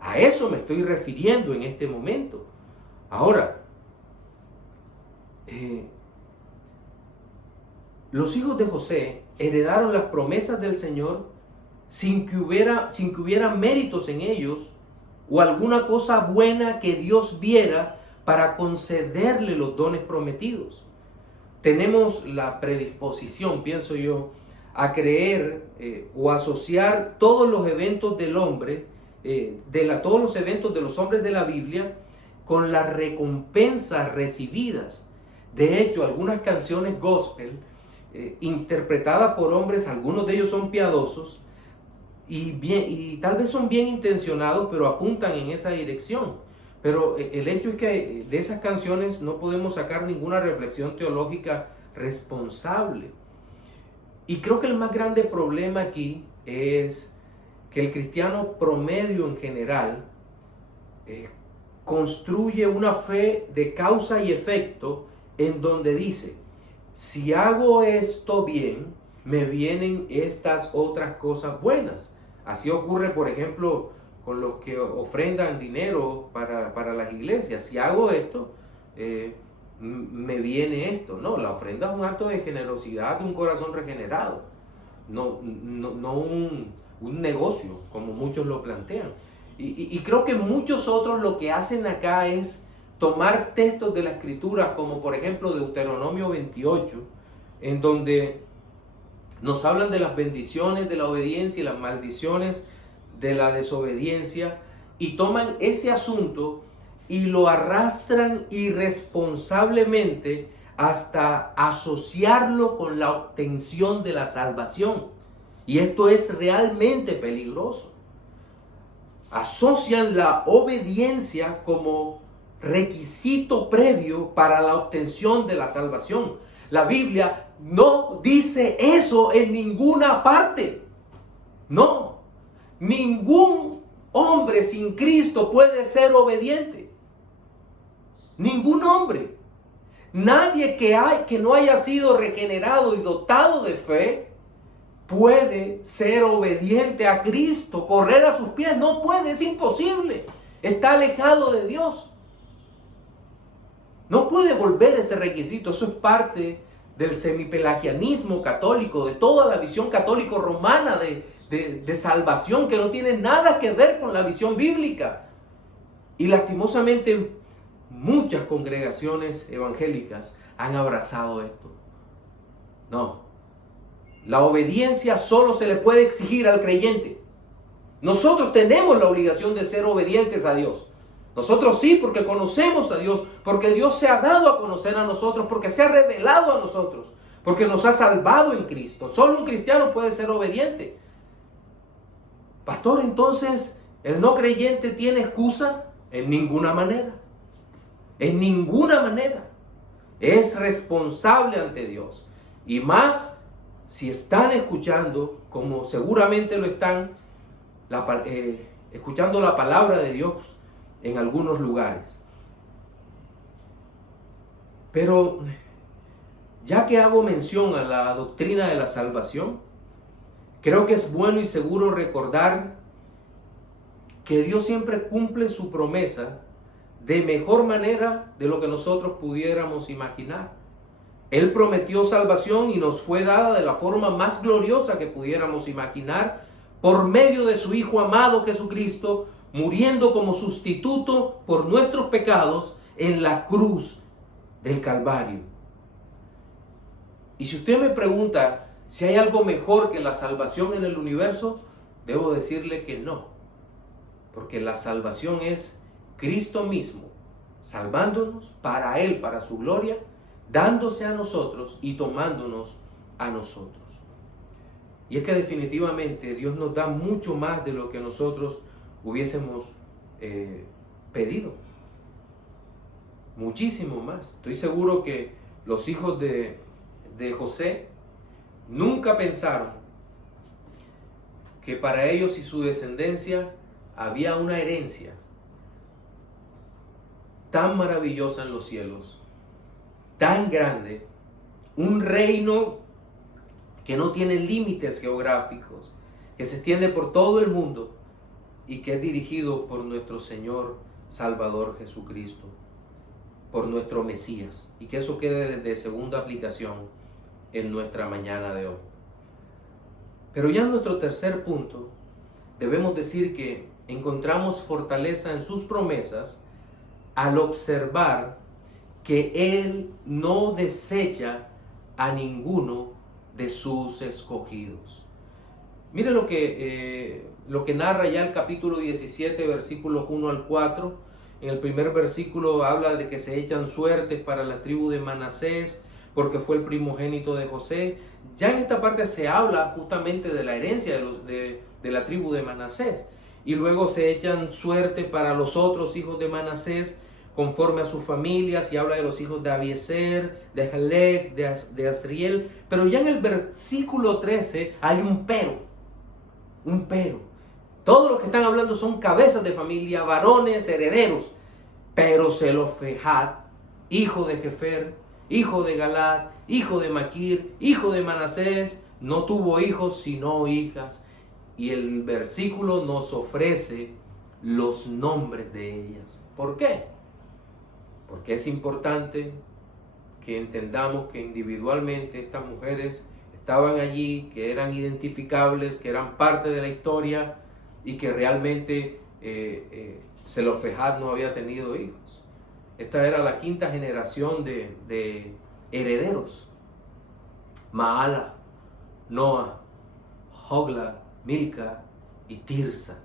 A eso me estoy refiriendo en este momento. Ahora, los hijos de José heredaron las promesas del Señor sin que hubiera méritos en ellos o alguna cosa buena que Dios viera para concederle los dones prometidos. Tenemos la predisposición, pienso yo, a creer o asociar todos los eventos del hombre, todos los eventos de los hombres de la Biblia, con las recompensas recibidas. De hecho, algunas canciones gospel interpretadas por hombres, algunos de ellos son piadosos y tal vez son bien intencionados, pero apuntan en esa dirección. Pero el hecho es que de esas canciones no podemos sacar ninguna reflexión teológica responsable. Y creo que el más grande problema aquí es que el cristiano promedio en general construye una fe de causa y efecto en donde dice, si hago esto bien, me vienen estas otras cosas buenas. Así ocurre, por ejemplo, con los que ofrendan dinero para las iglesias. Si hago esto, me viene esto. No, la ofrenda es un acto de generosidad de un corazón regenerado, no un negocio, como muchos lo plantean. Y creo que muchos otros lo que hacen acá es tomar textos de la Escritura, como por ejemplo Deuteronomio 28, en donde nos hablan de las bendiciones de la obediencia y las maldiciones de la desobediencia, y toman ese asunto y lo arrastran irresponsablemente hasta asociarlo con la obtención de la salvación. Y esto es realmente peligroso. Asocian la obediencia como requisito previo para la obtención de la salvación. La Biblia no dice eso en ninguna parte. No. Ningún hombre sin Cristo puede ser obediente. Ningún hombre. Nadie que no haya sido regenerado y dotado de fe puede ser obediente a Cristo, correr a sus pies. No puede, es imposible. Está alejado de Dios. No puede volver ese requisito. Eso es parte del semipelagianismo católico, de toda la visión católico-romana de salvación, que no tiene nada que ver con la visión bíblica. Y lastimosamente muchas congregaciones evangélicas han abrazado esto. No, la obediencia solo se le puede exigir al creyente. Nosotros tenemos la obligación de ser obedientes a Dios. Nosotros sí, porque conocemos a Dios, porque Dios se ha dado a conocer a nosotros, porque se ha revelado a nosotros, porque nos ha salvado en Cristo. Solo un cristiano puede ser obediente. Pastor, entonces, ¿el no creyente tiene excusa? En ninguna manera. En ninguna manera. Es responsable ante Dios. Y más si están escuchando, como seguramente lo están, escuchando la palabra de Dios en algunos lugares. Pero ya que hago mención a la doctrina de la salvación, creo que es bueno y seguro recordar que Dios siempre cumple su promesa de mejor manera de lo que nosotros pudiéramos imaginar. Él prometió salvación y nos fue dada de la forma más gloriosa que pudiéramos imaginar, por medio de su Hijo amado Jesucristo, muriendo como sustituto por nuestros pecados en la cruz del Calvario. Y si usted me pregunta si hay algo mejor que la salvación en el universo, debo decirle que no. Porque la salvación es Cristo mismo, salvándonos para Él, para su gloria, dándose a nosotros y tomándonos a nosotros. Y es que definitivamente Dios nos da mucho más de lo que nosotros hubiésemos pedido. Muchísimo más. Estoy seguro que los hijos de José nunca pensaron que para ellos y su descendencia había una herencia tan maravillosa en los cielos, tan grande, un reino que no tiene límites geográficos, que se extiende por todo el mundo y que es dirigido por nuestro Señor Salvador Jesucristo, por nuestro Mesías, y que eso quede de segunda aplicación en nuestra mañana de hoy. Pero ya en nuestro tercer punto, debemos decir que encontramos fortaleza en sus promesas al observar que Él no desecha a ninguno de sus escogidos. Mire lo que narra ya el capítulo 17, versículos 1 al 4. En el primer versículo habla de que se echan suertes para la tribu de Manasés, porque fue el primogénito de José. Ya en esta parte se habla justamente de la herencia de la tribu de Manasés. Y luego se echan suerte para los otros hijos de Manasés, conforme a sus familias, y habla de los hijos de Abiezer, de Helec, de Asriel. Pero ya en el versículo 13 hay un pero. Todos los que están hablando son cabezas de familia, varones, herederos. Pero Zelofehad, hijo de Jefer, hijo de Galad, hijo de Maquir, hijo de Manasés, no tuvo hijos sino hijas. Y el versículo nos ofrece los nombres de ellas. ¿Por qué? Porque es importante que entendamos que individualmente estas mujeres estaban allí, que eran identificables, que eran parte de la historia y que realmente Zelofehad no había tenido hijos. Esta era la quinta generación de herederos. Maala, Noa, Hogla, Milca y Tirsa.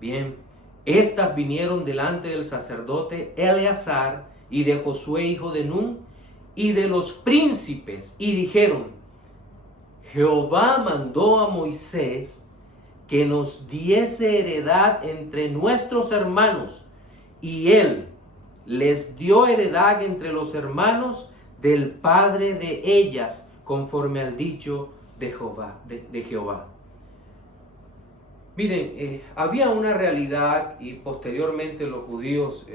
Bien, estas vinieron delante del sacerdote Eleazar y de Josué hijo de Nun y de los príncipes, y dijeron: Jehová mandó a Moisés que nos diese heredad entre nuestros hermanos, y él les dio heredad entre los hermanos del padre de ellas, conforme al dicho de Jehová. Miren, había una realidad, y posteriormente los judíos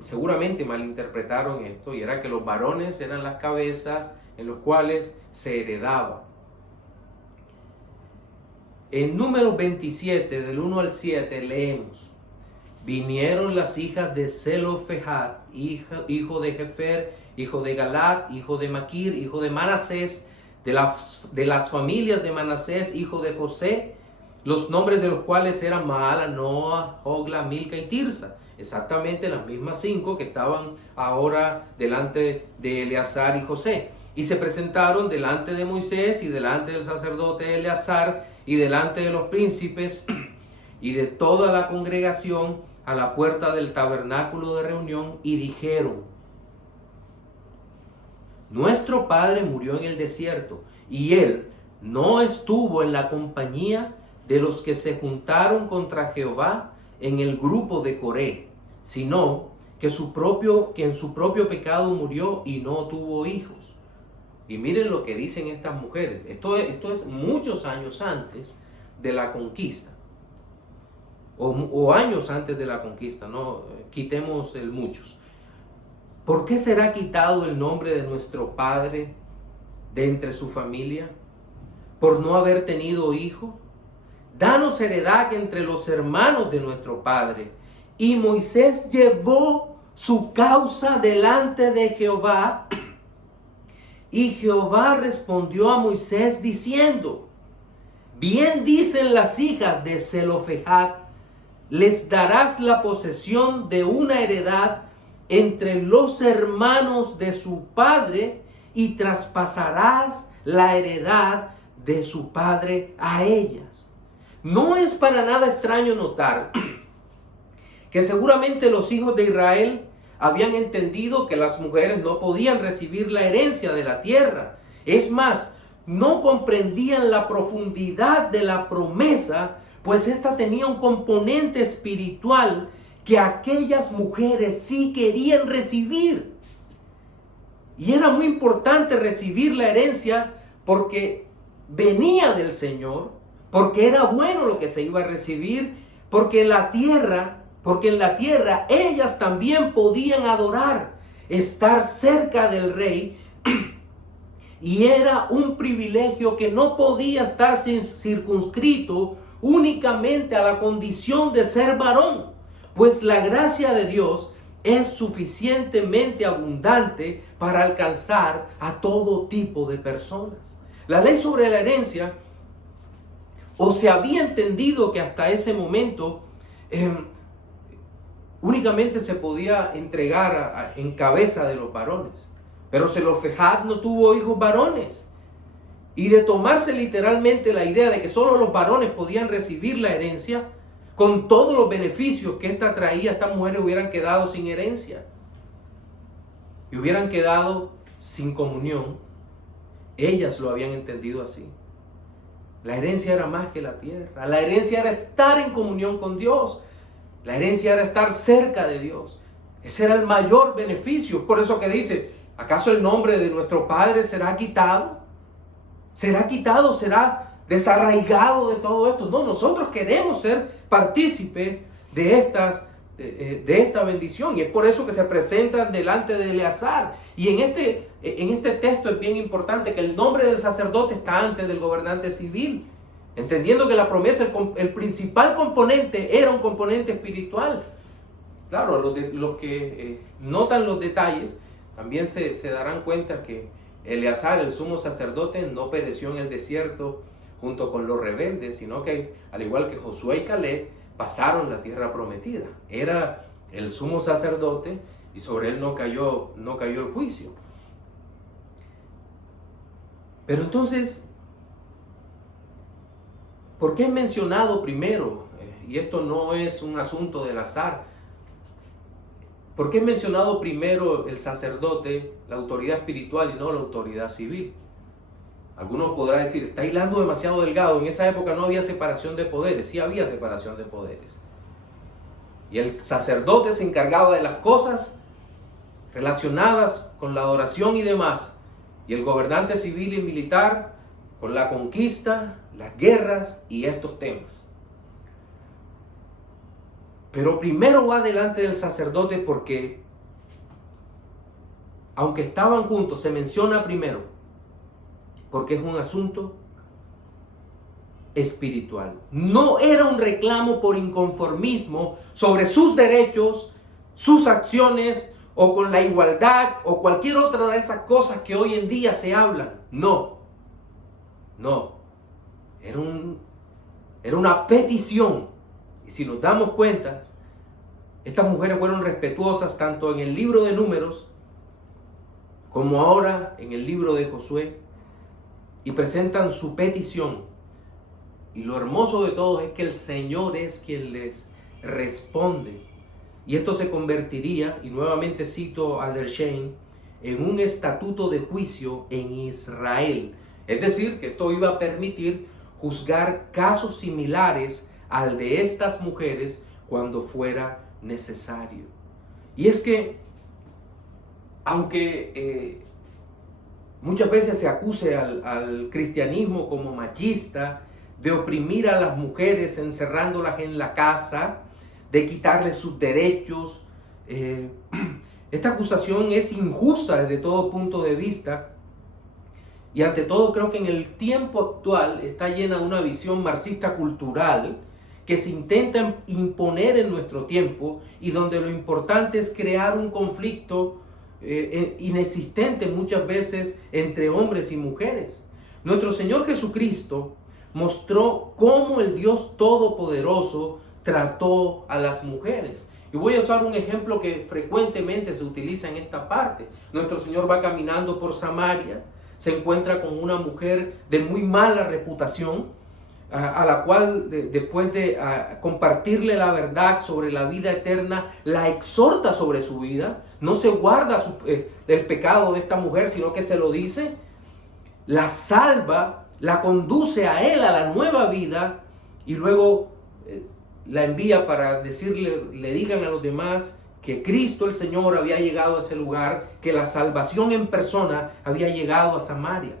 seguramente malinterpretaron esto, y era que los varones eran las cabezas en los cuales se heredaba. En Números 27, del 1 al 7, leemos: vinieron las hijas de Zelofehad, hijo de Jefer, hijo de Galad, hijo de Maquir, hijo de Manasés, de las familias de Manasés, hijo de José, los nombres de los cuales eran Maala, Noa, Hogla, Milca y Tirsa. Exactamente las mismas 5 que estaban ahora delante de Eleazar y José. Y se presentaron delante de Moisés y delante del sacerdote Eleazar y delante de los príncipes y de toda la congregación a la puerta del tabernáculo de reunión, y dijeron: nuestro padre murió en el desierto, y él no estuvo en la compañía de los que se juntaron contra Jehová en el grupo de Coré, sino que en su propio pecado murió y no tuvo hijos. Y miren lo que dicen estas mujeres. Esto es muchos años antes de la conquista, o años antes de la conquista, no quitemos el muchos. ¿Por qué será quitado el nombre de nuestro padre de entre su familia? ¿Por no haber tenido hijo? Danos heredad entre los hermanos de nuestro padre. Y Moisés llevó su causa delante de Jehová. Y Jehová respondió a Moisés diciendo: bien dicen las hijas de Zelofehad, les darás la posesión de una heredad entre los hermanos de su padre y traspasarás la heredad de su padre a ellas. No es para nada extraño notar que seguramente los hijos de Israel habían entendido que las mujeres no podían recibir la herencia de la tierra. Es más, no comprendían la profundidad de la promesa, pues esta tenía un componente espiritual que aquellas mujeres sí querían recibir. Y era muy importante recibir la herencia porque venía del Señor, porque era bueno lo que se iba a recibir, porque en la tierra ellas también podían adorar, estar cerca del rey. Y era un privilegio que no podía estar circunscrito únicamente a la condición de ser varón, pues la gracia de Dios es suficientemente abundante para alcanzar a todo tipo de personas. La ley sobre la herencia, o se había entendido que hasta ese momento únicamente se podía entregar en cabeza de los varones. Pero Zelofehad no tuvo hijos varones. Y de tomarse literalmente la idea de que solo los varones podían recibir la herencia, con todos los beneficios que esta traía, estas mujeres hubieran quedado sin herencia. Y hubieran quedado sin comunión. Ellas lo habían entendido así. La herencia era más que la tierra. La herencia era estar en comunión con Dios. La herencia era estar cerca de Dios. Ese era el mayor beneficio. Por eso que dice, ¿acaso el nombre de nuestro Padre será quitado? ¿Será quitado? ¿Será desarraigado de todo esto? No, nosotros queremos ser partícipes de esta bendición. Y es por eso que se presentan delante de Eleazar. Y en este texto es bien importante que el nombre del sacerdote está antes del gobernante civil. Entendiendo que la promesa, el principal componente era un componente espiritual. Claro, los que notan los detalles también se darán cuenta que Eleazar, el sumo sacerdote, no pereció en el desierto junto con los rebeldes, sino que, al igual que Josué y Caleb, pasaron la tierra prometida. Era el sumo sacerdote y sobre él no cayó el juicio. Pero entonces, ¿por qué es mencionado primero? Y esto no es un asunto del azar. ¿Por qué es mencionado primero el sacerdote, la autoridad espiritual y no la autoridad civil? Algunos podrán decir, está hilando demasiado delgado. En esa época no había separación de poderes. Sí había separación de poderes. Y el sacerdote se encargaba de las cosas relacionadas con la adoración y demás. Y el gobernante civil y militar con la conquista, las guerras y estos temas. Pero primero va delante del sacerdote porque, aunque estaban juntos, se menciona primero, porque es un asunto espiritual. No era un reclamo por inconformismo sobre sus derechos, sus acciones, o con la igualdad, o cualquier otra de esas cosas que hoy en día se hablan. No. Era una petición. Y si nos damos cuenta, estas mujeres fueron respetuosas tanto en el libro de Números como ahora en el libro de Josué, y presentan su petición. Y lo hermoso de todo es que el Señor es quien les responde. Y esto se convertiría, y nuevamente cito a Dersheim, en un estatuto de juicio en Israel. Es decir, que esto iba a permitir juzgar casos similares al de estas mujeres cuando fuera necesario. Y es que, aunque muchas veces se acuse al cristianismo como machista, de oprimir a las mujeres encerrándolas en la casa, de quitarles sus derechos, esta acusación es injusta desde todo punto de vista. Y ante todo creo que en el tiempo actual está llena de una visión marxista cultural que se intenta imponer en nuestro tiempo, y donde lo importante es crear un conflicto inexistente muchas veces entre hombres y mujeres. Nuestro Señor Jesucristo mostró cómo el Dios Todopoderoso trató a las mujeres. Y voy a usar un ejemplo que frecuentemente se utiliza en esta parte. Nuestro Señor va caminando por Samaria, se encuentra con una mujer de muy mala reputación, a la cual después de compartirle la verdad sobre la vida eterna, la exhorta sobre su vida. No se guarda el pecado de esta mujer, sino que se lo dice, la salva, la conduce a él, a la nueva vida, y luego la envía para decirle, le digan a los demás que Cristo el Señor había llegado a ese lugar, que la salvación en persona había llegado a Samaria.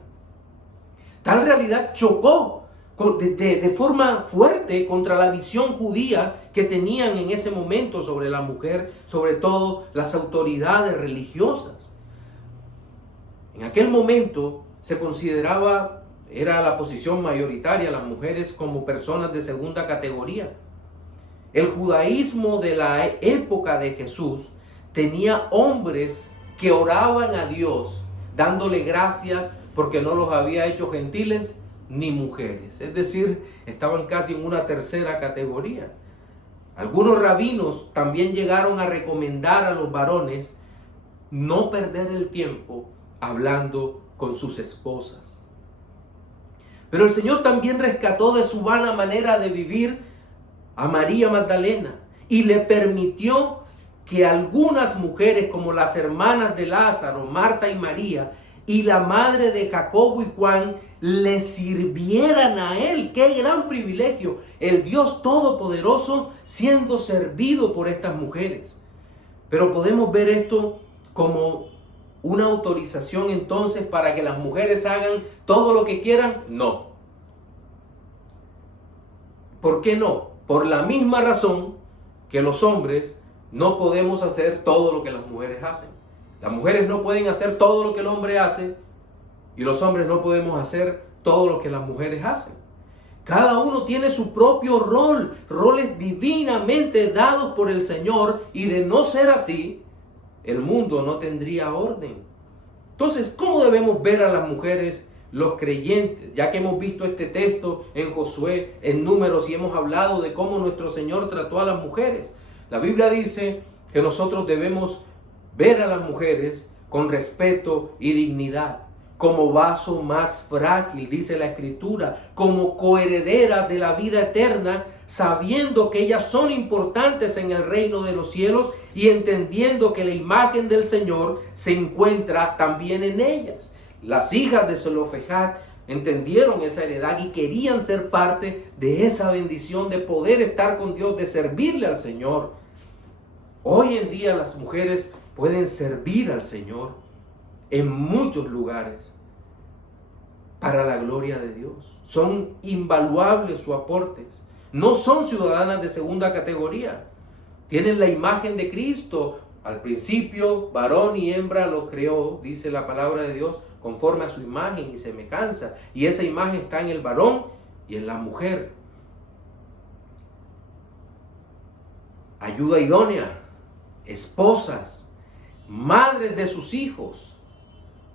Tal realidad chocó de forma fuerte contra la visión judía que tenían en ese momento sobre la mujer, sobre todo las autoridades religiosas. En aquel momento se consideraba, era la posición mayoritaria, las mujeres como personas de segunda categoría. El judaísmo de la época de Jesús tenía hombres que oraban a Dios, dándole gracias porque no los había hecho gentiles ni mujeres. Es decir, estaban casi en una tercera categoría. Algunos rabinos también llegaron a recomendar a los varones no perder el tiempo hablando con sus esposas. Pero el Señor también rescató de su vana manera de vivir a María Magdalena y le permitió que algunas mujeres, como las hermanas de Lázaro, Marta y María, y la madre de Jacobo y Juan, le sirvieran a él. ¡Qué gran privilegio! El Dios Todopoderoso siendo servido por estas mujeres. Pero podemos ver esto como una autorización entonces para que las mujeres hagan todo lo que quieran. No. ¿Por qué no? Por la misma razón que los hombres no podemos hacer todo lo que las mujeres hacen. Las mujeres no pueden hacer todo lo que el hombre hace y los hombres no podemos hacer todo lo que las mujeres hacen. Cada uno tiene su propio rol, roles divinamente dados por el Señor, y de no ser así, el mundo no tendría orden. Entonces, ¿cómo debemos ver a las mujeres, los creyentes? Ya que hemos visto este texto en Josué, en Números, y hemos hablado de cómo nuestro Señor trató a las mujeres. La Biblia dice que nosotros debemos ver a las mujeres con respeto y dignidad, como vaso más frágil, dice la Escritura, como coherederas de la vida eterna, sabiendo que ellas son importantes en el reino de los cielos y entendiendo que la imagen del Señor se encuentra también en ellas. Las hijas de Zelofejad entendieron esa heredad y querían ser parte de esa bendición de poder estar con Dios, de servirle al Señor. Hoy en día las mujeres pueden servir al Señor en muchos lugares para la gloria de Dios. Son invaluables sus aportes. No son ciudadanas de segunda categoría. Tienen la imagen de Cristo. Al principio, varón y hembra lo creó, dice la palabra de Dios, conforme a su imagen y semejanza. Y esa imagen está en el varón y en la mujer. Ayuda idónea, esposas, madres de sus hijos,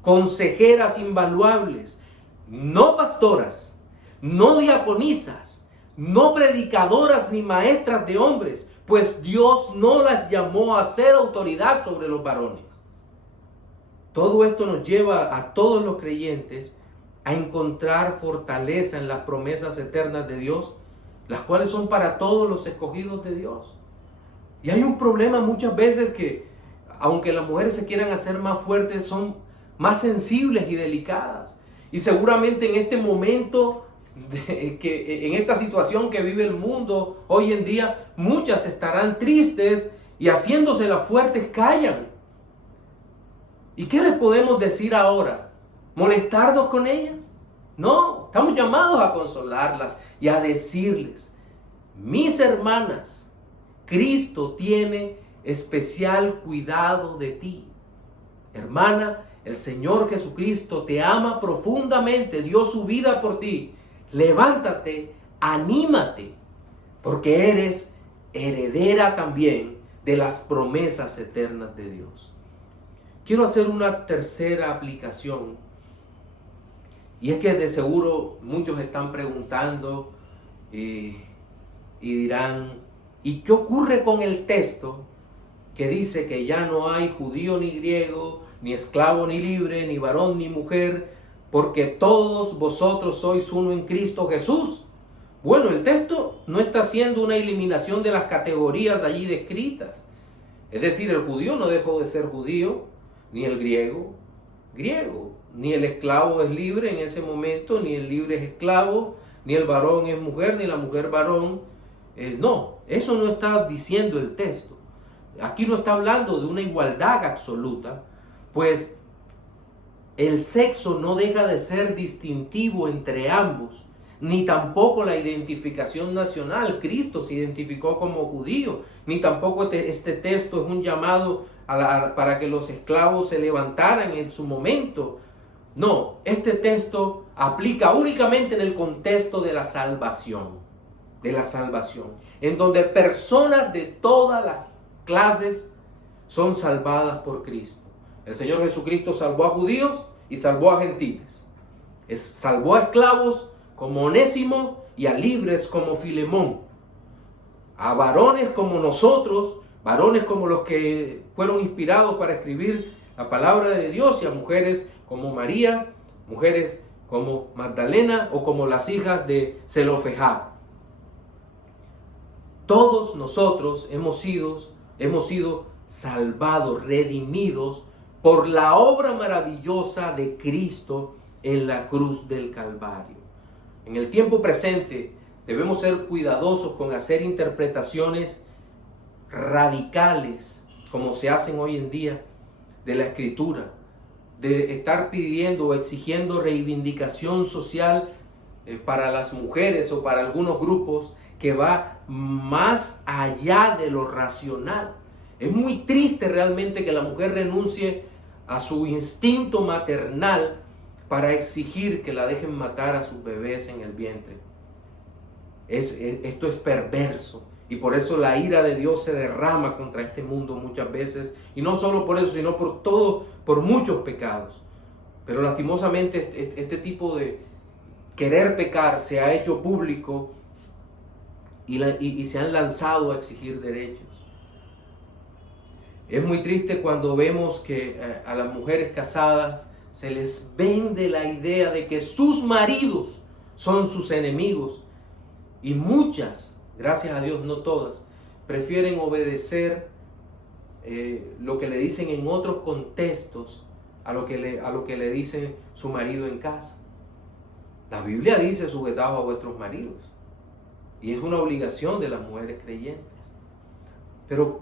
consejeras invaluables, no pastoras, no diaconisas, no predicadoras ni maestras de hombres, pues Dios no las llamó a ser autoridad sobre los varones. Todo esto nos lleva a todos los creyentes a encontrar fortaleza en las promesas eternas de Dios, las cuales son para todos los escogidos de Dios. Y hay un problema muchas veces que, aunque las mujeres se quieran hacer más fuertes, son más sensibles y delicadas. Y seguramente en este momento, en esta situación que vive el mundo hoy en día, muchas estarán tristes y haciéndose las fuertes callan. ¿Y qué les podemos decir ahora? ¿Molestarnos con ellas? No, estamos llamados a consolarlas y a decirles: mis hermanas, Cristo tiene especial cuidado de ti. Hermana, el Señor Jesucristo te ama profundamente, dio su vida por ti. Levántate, anímate, porque eres heredera también de las promesas eternas de Dios. Quiero hacer una tercera aplicación Y es que de seguro muchos están preguntando y dirán, ¿y qué ocurre con el texto que dice que ya no hay judío ni griego, ni esclavo ni libre, ni varón ni mujer, porque todos vosotros sois uno en Cristo Jesús? Bueno, el texto no está haciendo una eliminación de las categorías allí descritas. Es decir, el judío no dejó de ser judío, ni el griego, griego, ni el esclavo es libre en ese momento, ni el libre es esclavo, ni el varón es mujer, ni la mujer varón. No, eso no está diciendo el texto. Aquí no está hablando de una igualdad absoluta, pues el sexo no deja de ser distintivo entre ambos, ni tampoco la identificación nacional. Cristo se identificó como judío, ni tampoco este texto es un llamado para que los esclavos se levantaran en su momento. No, este texto aplica únicamente en el contexto de la salvación, en donde personas de todas las clases son salvadas por Cristo. El Señor Jesucristo salvó a judíos y salvó a gentiles. Salvó a esclavos como Onésimo y a libres como Filemón. A varones como nosotros, varones como los que fueron inspirados para escribir la palabra de Dios, y a mujeres como María, mujeres como Magdalena o como las hijas de Zelofehad. Todos nosotros hemos sido salvados, redimidos por la obra maravillosa de Cristo en la cruz del Calvario. En el tiempo presente debemos ser cuidadosos con hacer interpretaciones radicales, como se hacen hoy en día, de la Escritura, de estar pidiendo o exigiendo reivindicación social para las mujeres o para algunos grupos, que va más allá de lo racional. Es muy triste realmente que la mujer renuncie a su instinto maternal para exigir que la dejen matar a sus bebés en el vientre. Esto es perverso, y por eso la ira de Dios se derrama contra este mundo muchas veces, y no solo por eso, sino por muchos pecados. Pero lastimosamente este tipo de querer pecar se ha hecho público y se han lanzado a exigir derechos. Es muy triste cuando vemos que a las mujeres casadas se les vende la idea de que sus maridos son sus enemigos, y muchas, gracias a Dios no todas, prefieren obedecer lo que le dicen en otros contextos a lo que le dice su marido en casa. La Biblia dice: sujetaos a vuestros maridos, y es una obligación de las mujeres creyentes. Pero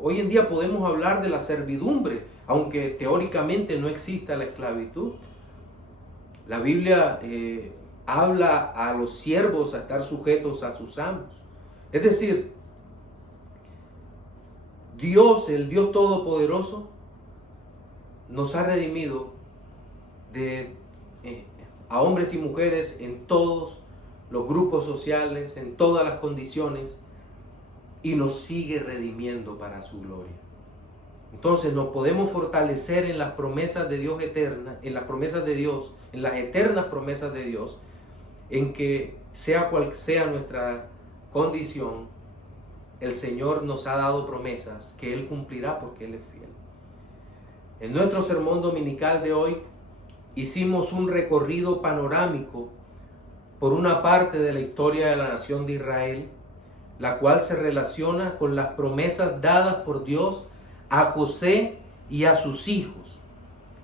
hoy en día podemos hablar de la servidumbre, aunque teóricamente no exista la esclavitud. La Biblia habla a los siervos a estar sujetos a sus amos. Es decir, Dios, el Dios Todopoderoso, nos ha redimido a hombres y mujeres en todos los grupos sociales, en todas las condiciones, y nos sigue redimiendo para su gloria. Entonces nos podemos fortalecer en las promesas de Dios eternas, en las promesas de Dios, en las eternas promesas de Dios, en que sea cual sea nuestra condición, el Señor nos ha dado promesas que Él cumplirá porque Él es fiel. En nuestro sermón dominical de hoy hicimos un recorrido panorámico por una parte de la historia de la nación de Israel, la cual se relaciona con las promesas dadas por Dios a José y a sus hijos.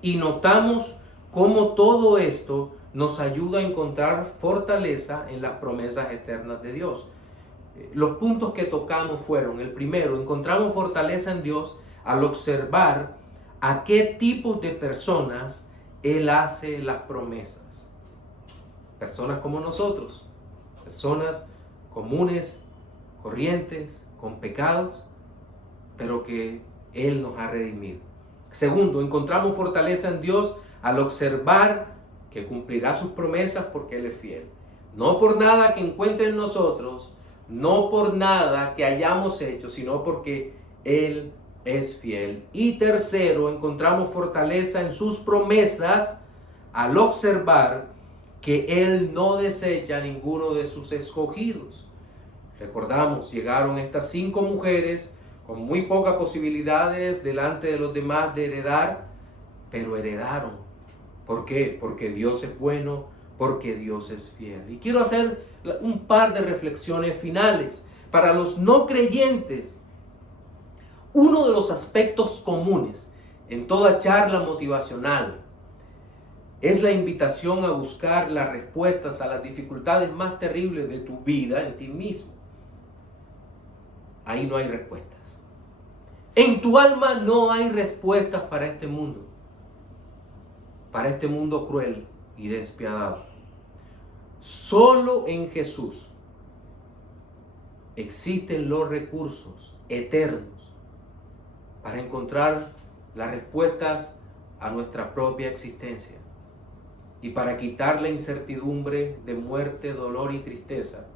Y notamos cómo todo esto nos ayuda a encontrar fortaleza en las promesas eternas de Dios. Los puntos que tocamos fueron: el primero, encontramos fortaleza en Dios al observar a qué tipos de personas Él hace las promesas. Personas como nosotros, personas comunes, corrientes, con pecados, pero que Él nos ha redimido. Segundo, encontramos fortaleza en Dios al observar que cumplirá sus promesas porque Él es fiel. No por nada que encuentre en nosotros, no por nada que hayamos hecho, sino porque Él es fiel. Y tercero, encontramos fortaleza en sus promesas al observar que Él no desecha a ninguno de sus escogidos. Recordamos, llegaron estas 5 mujeres con muy pocas posibilidades delante de los demás de heredar, pero heredaron. ¿Por qué? Porque Dios es bueno, porque Dios es fiel. Y quiero hacer un par de reflexiones finales. Para los no creyentes, uno de los aspectos comunes en toda charla motivacional es la invitación a buscar las respuestas a las dificultades más terribles de tu vida en ti mismo. Ahí no hay respuestas. En tu alma no hay respuestas para este mundo cruel y despiadado. Solo en Jesús existen los recursos eternos para encontrar las respuestas a nuestra propia existencia y para quitar la incertidumbre de muerte, dolor y tristeza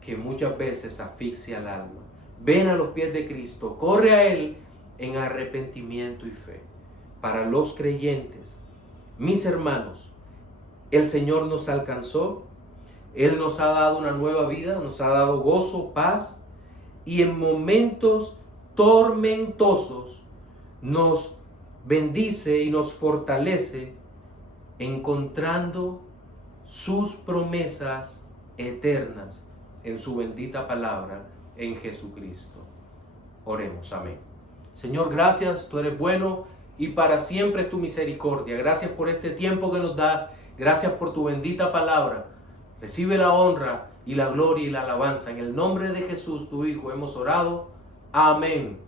que muchas veces asfixia al alma. Ven a los pies de Cristo, corre a Él en arrepentimiento y fe. Para los creyentes, mis hermanos, el Señor nos alcanzó, Él nos ha dado una nueva vida, nos ha dado gozo, paz, y en momentos tormentosos nos bendice y nos fortalece encontrando sus promesas eternas en su bendita palabra en Jesucristo. Oremos, amén. Señor, gracias, tú eres bueno y para siempre es tu misericordia. Gracias por este tiempo que nos das, gracias por tu bendita palabra. Recibe la honra y la gloria y la alabanza. En el nombre de Jesús, tu Hijo, hemos orado. Amén.